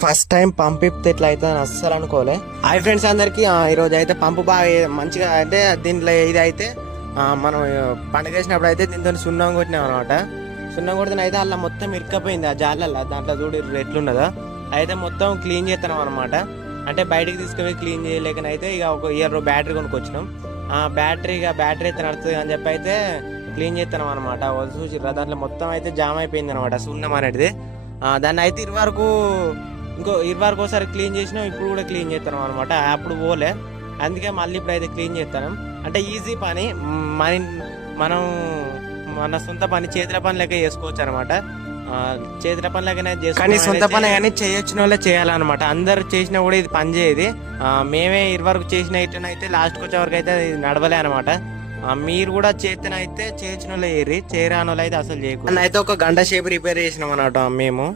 First time పంపిస్తే ఇప్పితే ఇట్లా అయితే అని అస్సలు అనుకోలే. హాయ్ ఫ్రెండ్స్ అందరికి ఈరోజు అయితే పంపు బాగా మంచిగా అంటే దీంట్లో ఇది అయితే మనం పండుగ వేసినప్పుడు అయితే దీంతో సున్నం కొట్టినాం అనమాట. సున్నం కొడితే అయితే అలా మొత్తం ఇరుక్కపోయింది ఆ జార్లలో దాంట్లో చూడు ఎట్లున్నదో. అయితే మొత్తం క్లీన్ చేస్తున్నాం అనమాట. అంటే బయటికి తీసుకుపోయి క్లీన్ చేయలేకనైతే ఇక ఒక ఇయర్ బ్యాటరీ కొనుక్కొచ్చినాం. ఆ బ్యాటరీ ఇక బ్యాటరీ అయితే నడుస్తుంది అని చెప్పి అయితే క్లీన్ చేస్తున్నాం అనమాట. చూసిర్రా దాంట్లో మొత్తం అయితే జామ్ అయిపోయింది అనమాట సున్నం అనేది. దాన్ని అయితే ఇరు వరకు ఇంకో ఇరు వరకు ఒకసారి క్లీన్ చేసినాం ఇప్పుడు కూడా క్లీన్ చేస్తున్నాం అనమాట అప్పుడు పోలే. అందుకే మళ్ళీ ఇప్పుడు అయితే క్లీన్ చేస్తాను అంటే ఈజీ పని మన మనం మన సొంత పని చేతుల పని లెక్క చేసుకోవచ్చు అనమాట చేతుల పని లెక్కనే కానీ సొంత పని కానీ చేయొచ్చిన వాళ్ళే చేయాలన్నమాట. అందరు చేసినా కూడా ఇది పని చేయదు. మేమే ఇరు వరకు చేసిన అయితే లాస్ట్కి వచ్చే వరకు అయితే ఇది నడవలే అనమాట మీరు కూడా చేతనైతే చేయొచ్చిన వాళ్ళు ఏరి చేయరాని వాళ్ళు అయితే అసలు చేయకూడదు. అయితే ఒక గంట సేపు రిపేర్ చేసినాం అన్నమాట మేము.